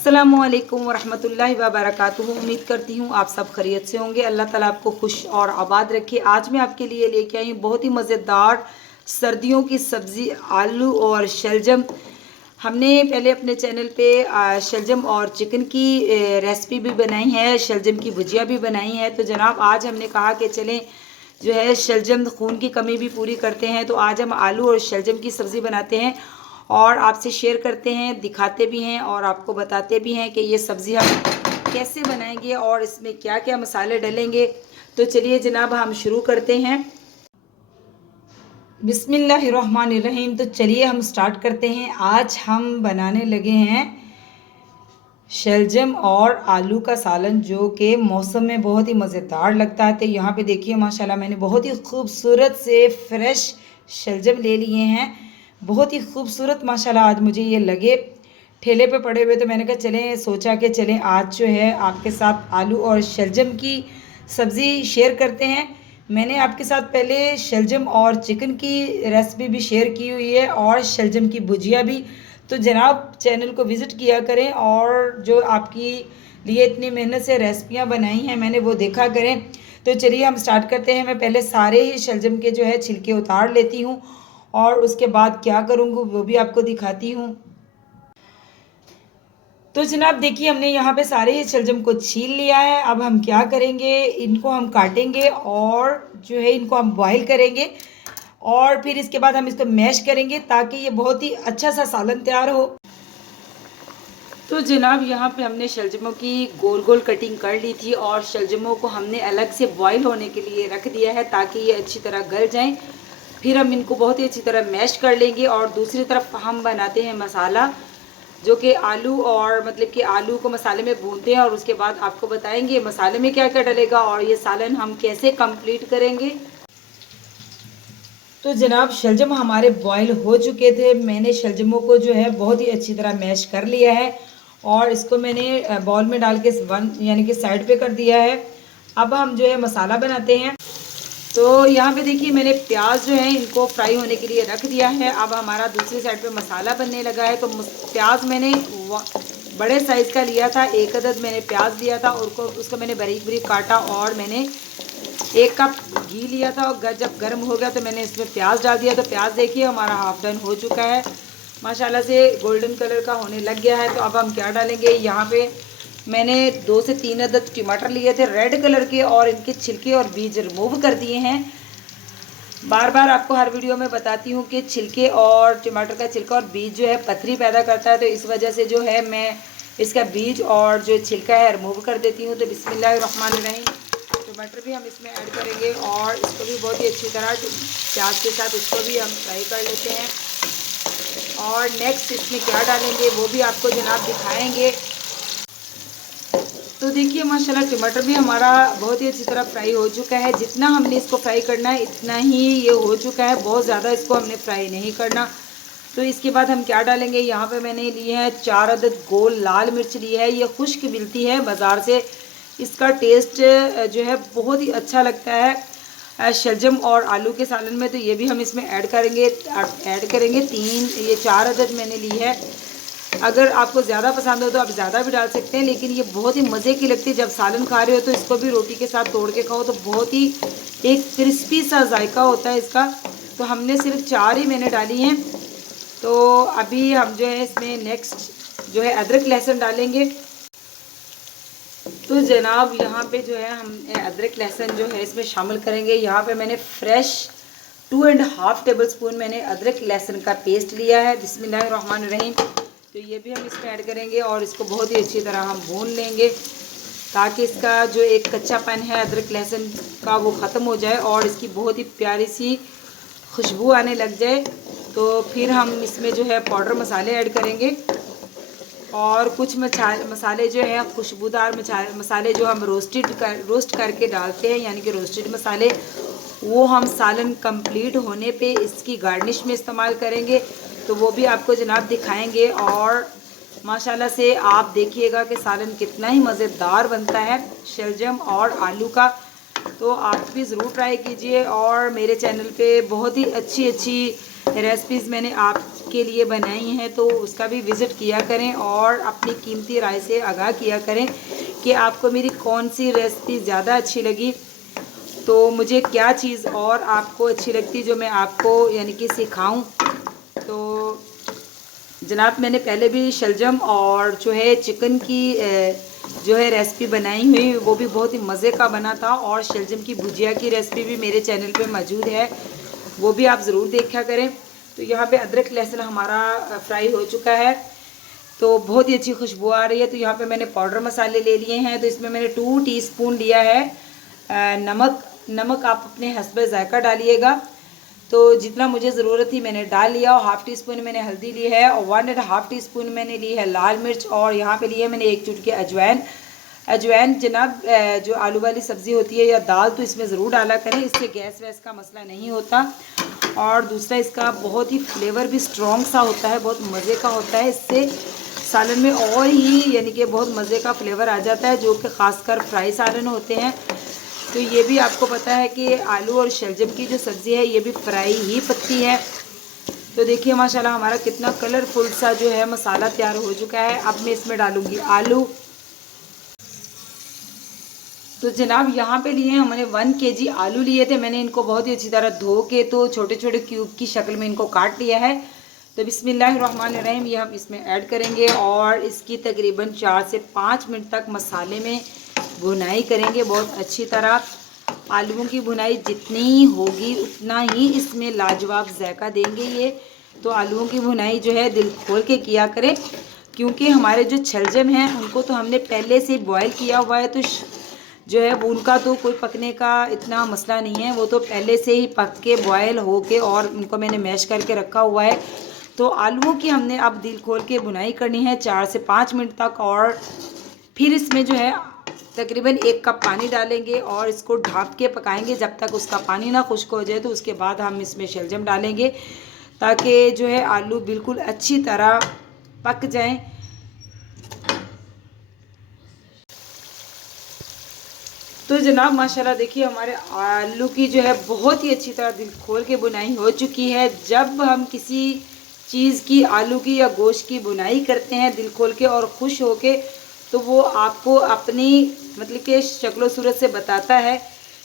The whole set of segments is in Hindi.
अस्सलामुअलैकुम वरहमतुल्लाहि वबरकातुहू। उम्मीद करती हूँ आप सब खैरियत से होंगे। अल्लाह ताला आपको खुश और आबाद रखे। आज मैं आपके लिए लेके आई हूँ बहुत ही मज़ेदार सर्दियों की सब्ज़ी आलू और शलजम। हमने पहले अपने चैनल पे शलजम और चिकन की रेसिपी भी बनाई है, शलजम की भुजिया भी बनाई है। तो जनाब आज हमने कहा कि चलें जो है शलजम खून की कमी भी पूरी करते हैं, तो आज हम आलू और शलजम की सब्ज़ी बनाते हैं और आपसे शेयर करते हैं, दिखाते भी हैं और आपको बताते भी हैं कि ये सब्ज़ी हम कैसे बनाएंगे और इसमें क्या क्या मसाले डलेंगे। तो चलिए जनाब हम शुरू करते हैं। बिस्मिल्लाहिर्रहमानिर्रहीम। तो चलिए हम स्टार्ट करते हैं। आज हम बनाने लगे हैं शलजम और आलू का सालन, जो कि मौसम में बहुत ही मज़ेदार लगता है। तो यहाँ पे देखिए माशाल्लाह मैंने बहुत ही खूबसूरत से फ्रेश शलजम ले लिए हैं, बहुत ही खूबसूरत माशाल्लाह आज मुझे ये लगे ठेले पे पड़े हुए। तो मैंने कहा चलें, सोचा कि चलें आज जो है आपके साथ आलू और शलजम की सब्ज़ी शेयर करते हैं। मैंने आपके साथ पहले शलजम और चिकन की रेसिपी भी शेयर की हुई है और शलजम की भुजिया भी। तो जनाब चैनल को विज़िट किया करें और जो आपकी लिए इतनी मेहनत से रेसिपियाँ बनाई हैं मैंने वो देखा करें। तो चलिए हम स्टार्ट करते हैं। मैं पहले सारे ही शलजम के जो है छिलके उतार लेती हूँ और उसके बाद क्या करूँगी वो भी आपको दिखाती हूँ। तो जनाब देखिए हमने यहाँ पे सारे ही शलजम को छील लिया है। अब हम क्या करेंगे, इनको हम काटेंगे और जो है इनको हम बॉईल करेंगे और फिर इसके बाद हम इसको मैश करेंगे ताकि ये बहुत ही अच्छा सा सालन तैयार हो। तो जनाब यहाँ पे हमने शलजमों की गोल गोल कटिंग कर ली थी और शलजमों को हमने अलग से बॉईल होने के लिए रख दिया है ताकि ये अच्छी तरह गल जाएं। फिर हम इनको बहुत ही अच्छी तरह मैश कर लेंगे और दूसरी तरफ हम बनाते हैं मसाला, जो कि आलू और मतलब कि आलू को मसाले में भूनते हैं और उसके बाद आपको बताएंगे मसाले में क्या क्या डलेगा और ये सालन हम कैसे कंप्लीट करेंगे। तो जनाब शलजम हमारे बॉईल हो चुके थे। मैंने शलजमों को जो है बहुत ही अच्छी तरह मैश कर लिया है और इसको मैंने बॉल में डाल के वन यानी कि साइड पे कर दिया है। अब हम जो है मसाला बनाते हैं। तो यहाँ पे देखिए मैंने प्याज जो है इनको फ्राई होने के लिए रख दिया है। अब हमारा दूसरी साइड पे मसाला बनने लगा है। तो प्याज मैंने बड़े साइज़ का लिया था, 1 अदद मैंने प्याज लिया था और उसको मैंने बारीक बारीक काटा और मैंने 1 कप घी लिया था और जब गर्म हो गया तो मैंने इसमें प्याज डाल दिया। तो प्याज देखिए हमारा हाफ डन हो चुका है, माशाल्लाह से गोल्डन कलर का होने लग गया है। तो अब हम क्या डालेंगे, यहाँ पे मैंने 2 से 3 अदद टमाटर लिए थे रेड कलर के और इनके छिलके और बीज रिमूव कर दिए हैं। बार बार आपको हर वीडियो में बताती हूँ कि छिलके और टमाटर का छिलका और बीज जो है पथरी पैदा करता है, तो इस वजह से जो है मैं इसका बीज और जो छिलका है रिमूव कर देती हूँ। तो बिस्मिल्लाहिर्रहमानिर्रहीम। टमाटर भी हम इसमें ऐड करेंगे और इसको भी बहुत ही अच्छी तरह प्याज के साथ इसको भी हम फ्राई कर लेते हैं। और नेक्स्ट इसमें क्या डालेंगे वो भी आपको जनाब दिखाएंगे। तो देखिए माशाल्लाह टमाटर भी हमारा बहुत ही अच्छी तरह फ्राई हो चुका है। जितना हमने इसको फ्राई करना है इतना ही ये हो चुका है, बहुत ज़्यादा इसको हमने फ्राई नहीं करना। तो इसके बाद हम क्या डालेंगे, यहाँ पे मैंने लिए हैं 4 अदद गोल लाल मिर्च ली है। ये खुश्क मिलती है बाज़ार से, इसका टेस्ट जो है बहुत ही अच्छा लगता है शलजम और आलू के सालन में। तो ये भी हम इसमें ऐड करेंगे 4 अदद मैंने ली है। अगर आपको ज़्यादा पसंद हो तो आप ज़्यादा भी डाल सकते हैं, लेकिन ये बहुत ही मज़े की लगती है। जब सालन खा रहे हो तो इसको भी रोटी के साथ तोड़ के खाओ तो बहुत ही एक क्रिस्पी सा जायका होता है इसका। तो हमने सिर्फ 4 ही मैंने डाली हैं। तो अभी हम जो है इसमें नेक्स्ट जो है अदरक लहसुन डालेंगे। तो जनाब यहाँ पे जो है हम अदरक लहसुन जो है इसमें शामिल करेंगे। यहाँ पे मैंने फ्रेश 2.5 टेबल स्पून मैंने अदरक लहसुन का पेस्ट लिया है। बिस्मिल्लाहिर्रहमानिर्रहीम। तो ये भी हम इसमें ऐड करेंगे और इसको बहुत ही अच्छी तरह हम भून लेंगे ताकि इसका जो एक कच्चापन है अदरक लहसुन का वो ख़त्म हो जाए और इसकी बहुत ही प्यारी सी खुशबू आने लग जाए। तो फिर हम इसमें जो है पाउडर मसाले ऐड करेंगे और कुछ मसाले जो है खुशबूदार मसाले जो हम रोस्ट करके डालते हैं यानी कि रोस्टेड मसाले, वो हम सालन कंप्लीट होने पे इसकी गार्निश में इस्तेमाल करेंगे। तो वो भी आपको जनाब दिखाएंगे और माशाल्लाह से आप देखिएगा कि सालन कितना ही मज़ेदार बनता है शलजम और आलू का। तो आप भी ज़रूर ट्राई कीजिए और मेरे चैनल पे बहुत ही अच्छी रेसिपीज़ मैंने आपके लिए बनाई हैं, तो उसका भी विज़िट किया करें और अपनी कीमती राय से आगाह किया करें कि आपको मेरी कौन सी रेसिपी ज़्यादा अच्छी लगी, तो मुझे क्या चीज़ और आपको अच्छी लगती जो मैं आपको यानी कि सिखाऊं। तो जनाब मैंने पहले भी शलजम और जो है चिकन की जो है रेसिपी बनाई हुई, वो भी बहुत ही मज़े का बना था। और शलजम की भुजिया की रेसिपी भी मेरे चैनल पे मौजूद है, वो भी आप ज़रूर देखा करें। तो यहाँ पे अदरक लहसुन हमारा फ्राई हो चुका है, तो बहुत ही अच्छी खुशबू आ रही है। तो यहाँ पे मैंने पाउडर मसाले ले लिए हैं, तो इसमें मैंने 2 टीस्पून लिया है नमक। नमक आप अपने हस्ब ज़ायका डालिएगा, तो जितना मुझे ज़रूरत थी मैंने डाल लिया। और हाफ़ टी स्पून मैंने हल्दी ली है और 1.5 टीस्पून मैंने ली है लाल मिर्च। और यहाँ पे लिए मैंने 1 चुटकी अजवाइन। अजवाइन जनाब जो आलू वाली सब्ज़ी होती है या दाल, तो इसमें ज़रूर डाला करें, इससे गैस वैस का मसला नहीं होता। और दूसरा इसका बहुत ही फ्लेवर भी स्ट्रॉन्ग सा होता है, बहुत मज़े का होता है, इससे सालन में और ही यानी कि बहुत मज़े का फ्लेवर आ जाता है, जो कि ख़ासकर फ्राई सालन होते हैं। तो ये भी आपको पता है कि आलू और शलजम की जो सब्ज़ी है ये भी फ्राई ही पकती है। तो देखिए माशाल्लाह हमारा कितना कलरफुल सा जो है मसाला तैयार हो चुका है। अब मैं इसमें डालूँगी आलू। तो जनाब यहाँ पे लिए हैं हमने 1 केजी आलू लिए थे। मैंने इनको बहुत ही अच्छी तरह धो के तो छोटे छोटे क्यूब की शक्ल में इनको काट लिया है। तो बिस्मिल्लाहिर्रहमानिर्रहीम ये हम इसमें ऐड करेंगे और इसकी तकरीबन 4 से 5 मिनट तक मसाले में भुनाई करेंगे बहुत अच्छी तरह। आलूओं की भुनाई जितनी होगी उतना ही इसमें लाजवाब जायका देंगे ये। तो आलूओं की भुनाई जो है दिल खोल के किया करें, क्योंकि हमारे जो शलजम हैं उनको तो हमने पहले से बॉयल किया हुआ है, तो जो है उनका तो कोई पकने का इतना मसला नहीं है, वो तो पहले से ही पक के बॉयल हो के और उनको मैंने मैश करके रखा हुआ है। तो आलूओं की हमने अब दिल खोल के भुनाई करनी है 4 से 5 मिनट तक। और फिर इसमें जो है तकरीबन 1 कप पानी डालेंगे और इसको ढक के पकाएंगे जब तक उसका पानी ना खुश्क हो जाए। तो उसके बाद हम इसमें शलजम डालेंगे ताकि जो है आलू बिल्कुल अच्छी तरह पक जाएं। तो जनाब माशाल्लाह देखिए हमारे आलू की जो है बहुत ही अच्छी तरह दिल खोल के बुनाई हो चुकी है। जब हम किसी चीज़ की आलू की या गोश्त की बुनाई करते हैं दिल खोल के और खुश हो के, तो वो आपको अपनी मतलब कि शक्ल सूरत से बताता है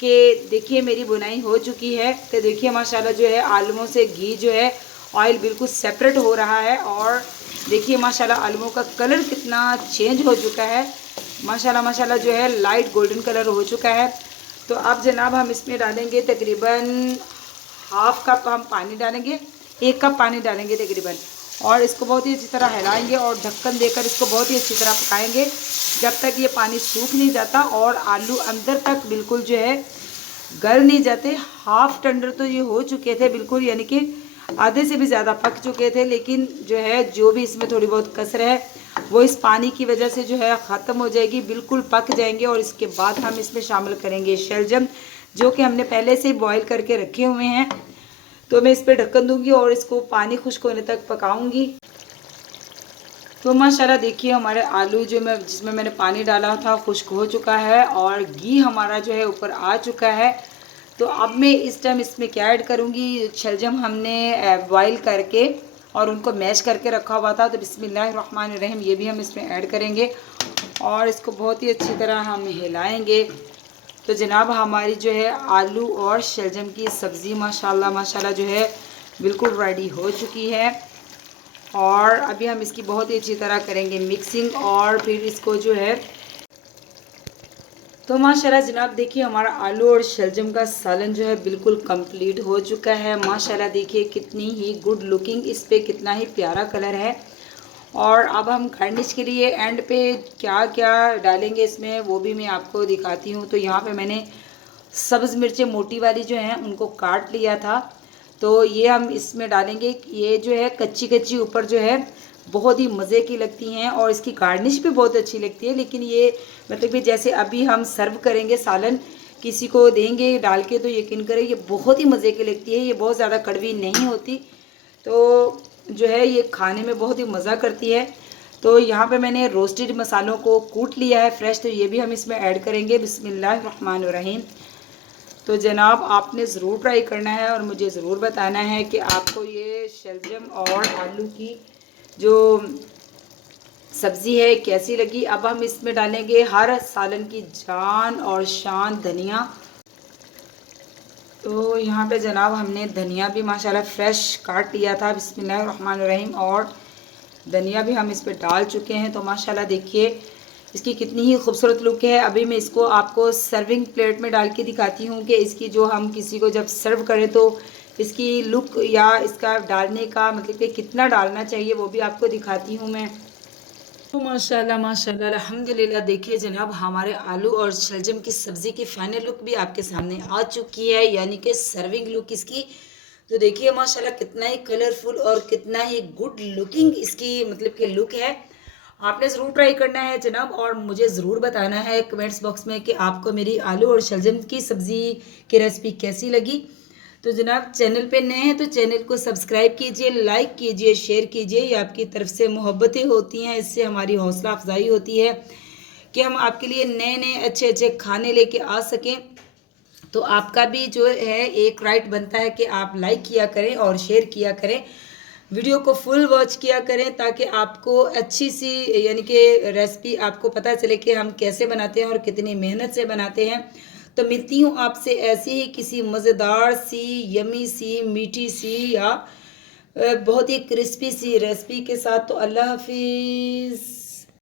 कि देखिए मेरी बुनाई हो चुकी है। तो देखिए माशाल्लाह जो है आलूओं से घी जो है ऑयल बिल्कुल सेपरेट हो रहा है। और देखिए माशाल्लाह आलूओं का कलर कितना चेंज हो चुका है, माशाल्लाह माशाल्लाह जो है लाइट गोल्डन कलर हो चुका है। तो अब जनाब हम इसमें डालेंगे तकरीबन हाफ़ कप हम पानी डालेंगे, 1 कप पानी डालेंगे तकरीबन। और इसको बहुत ही अच्छी तरह हिलाएंगे और ढक्कन देकर इसको बहुत ही अच्छी तरह पकाएंगे जब तक ये पानी सूख नहीं जाता और आलू अंदर तक बिल्कुल जो है गल नहीं जाते। हाफ़ टेंडर तो ये हो चुके थे बिल्कुल, यानी कि आधे से भी ज़्यादा पक चुके थे। लेकिन जो है जो भी इसमें थोड़ी बहुत कसर है वो इस पानी की वजह से जो है ख़त्म हो जाएगी, बिल्कुल पक जाएंगे। और इसके बाद हम इसमें शामिल करेंगे शलजम, जो कि हमने पहले से बॉईल करके रखे हुए हैं। तो मैं इस पर ढक्कन दूंगी और इसको पानी खुश्क होने तक पकाऊंगी। तो माशाल्लाह देखिए हमारे आलू जो जिसमें मैंने पानी डाला था खुश्क हो चुका है और घी हमारा जो है ऊपर आ चुका है। तो अब मैं इस टाइम इसमें क्या ऐड करूँगी, शलजम हमने बॉईल करके और उनको मैश करके रखा हुआ था, तो बिस्मिल्लाहिर्रहमानिर्रहीम ये भी हम इसमें ऐड करेंगे और इसको बहुत ही अच्छी तरह हम हिलाएंगे। तो जनाब हमारी जो है आलू और शलजम की सब्ज़ी माशाल्लाह माशाल्लाह जो है बिल्कुल रेडी हो चुकी है। और अभी हम इसकी बहुत ही अच्छी तरह करेंगे मिक्सिंग और फिर इसको जो है तो माशाल्लाह जनाब देखिए हमारा आलू और शलजम का सालन जो है बिल्कुल कंप्लीट हो चुका है। माशाल्लाह देखिए कितनी ही गुड लुकिंग, इस पे कितना ही प्यारा कलर है। और अब हम गार्निश के लिए एंड पे क्या क्या डालेंगे इसमें वो भी मैं आपको दिखाती हूँ। तो यहाँ पे मैंने सब्ज़ मिर्चें मोटी वाली जो हैं उनको काट लिया था, तो ये हम इसमें डालेंगे। ये जो है कच्ची कच्ची ऊपर जो है बहुत ही मज़े की लगती हैं और इसकी गार्निश भी बहुत अच्छी लगती है। लेकिन ये मतलब कि जैसे अभी हम सर्व करेंगे सालन किसी को देंगे डाल के, तो यकीन करें ये बहुत ही मज़े की लगती है, ये बहुत ज़्यादा कड़वी नहीं होती, तो जो है ये खाने में बहुत ही मज़ा करती है। तो यहाँ पे मैंने रोस्टेड मसालों को कूट लिया है फ्रेश, तो ये भी हम इसमें ऐड करेंगे बिस्मिल्लाहिर्रहमानिर्रहीम। तो जनाब आपने ज़रूर ट्राई करना है और मुझे ज़रूर बताना है कि आपको ये शलजम और आलू की जो सब्ज़ी है कैसी लगी। अब हम इसमें डालेंगे हर सालन की जान और शान धनिया। तो यहाँ पे जनाब हमने धनिया भी माशाल्लाह फ़्रेश काट लिया था, बिस्मिल्लाहिर्रहमानिर्रहीम, और धनिया भी हम इस पर डाल चुके हैं। तो माशाल्लाह देखिए इसकी कितनी ही खूबसूरत लुक है। अभी मैं इसको आपको सर्विंग प्लेट में डाल के दिखाती हूँ कि इसकी जो हम किसी को जब सर्व करें तो इसकी लुक या इसका डालने का मतलब कि कितना डालना चाहिए वो भी आपको दिखाती हूँ मैं। तो माशाल्लाह माशाल्लाह अल्हम्दुलिल्लाह देखिए जनाब हमारे आलू और शलजम की सब्ज़ी की फ़ाइनल लुक भी आपके सामने आ चुकी है, यानी कि सर्विंग लुक इसकी। तो देखिए माशाल्लाह कितना ही कलरफुल और कितना ही गुड लुकिंग इसकी मतलब कि लुक है। आपने ज़रूर ट्राई करना है जनाब और मुझे ज़रूर बताना है कमेंट्स बॉक्स में कि आपको मेरी आलू और शलजम की सब्ज़ी की रेसिपी कैसी लगी। तो जनाब चैनल पे नए हैं तो चैनल को सब्सक्राइब कीजिए, लाइक कीजिए, शेयर कीजिए। ये आपकी तरफ से मोहब्बतें होती हैं, इससे हमारी हौसला अफजाई होती है कि हम आपके लिए नए नए अच्छे अच्छे खाने लेके आ सकें। तो आपका भी जो है एक राइट बनता है कि आप लाइक किया करें और शेयर किया करें, वीडियो को फुल वॉच किया करें ताकि आपको अच्छी सी यानी कि रेसिपी आपको पता चले कि हम कैसे बनाते हैं और कितनी मेहनत से बनाते हैं। तो मिलती हूँ आपसे ऐसी ही किसी मज़ेदार सी यमी सी मीठी सी या बहुत ही क्रिस्पी सी रेसिपी के साथ। तो अल्लाह हाफिज़।